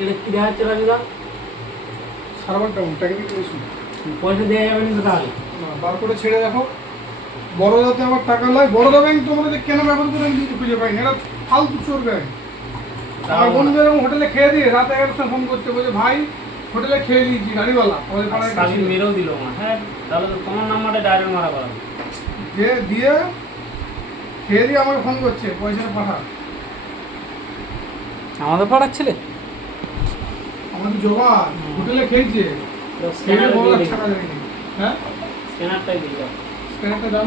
এটা কি দেখাচ্ছে রাজুদা সার্ভার ডাউন টেকনিক্যাল ইস্যু পয়সা দেওয়া যাবে না তো তাহলে বার করে ছেড়ে দেখো। বড়দাতে আমার টাকা নয় বড়দা ব্যাংক তোমরা যে কেন ব্যবহার করে আমি কিছু খুঁজে পাই না এটা ফালতু চোর ব্যাংক। আমার বন্ধু এরকম হোটেলে খেয়ে দিয়ে রাত এগারোটার সময় ফোন করছে বলছে ভাই হোটেলে খেয়ে দিয়েছি গাড়িওয়ালা। আমাদের পাড়ায় একটা মেরেও দিল মা হ্যাঁ। তাহলে তো তোমার নাম্বারটা ডাইরেক্ট মারা করা যে দিয়ে খেয়ে দিয়ে আমাকে ফোন করছে পয়সাটা পাঠা আমাদের পাড়ার ছেলে? আমাদের জোগাড় হোটেলে খেয়েছে। খেয়ে বড় টাকা দেয়নি হ্যাঁ? স্ক্যানারটাই দিয়ে স্ক্যানারটা দাম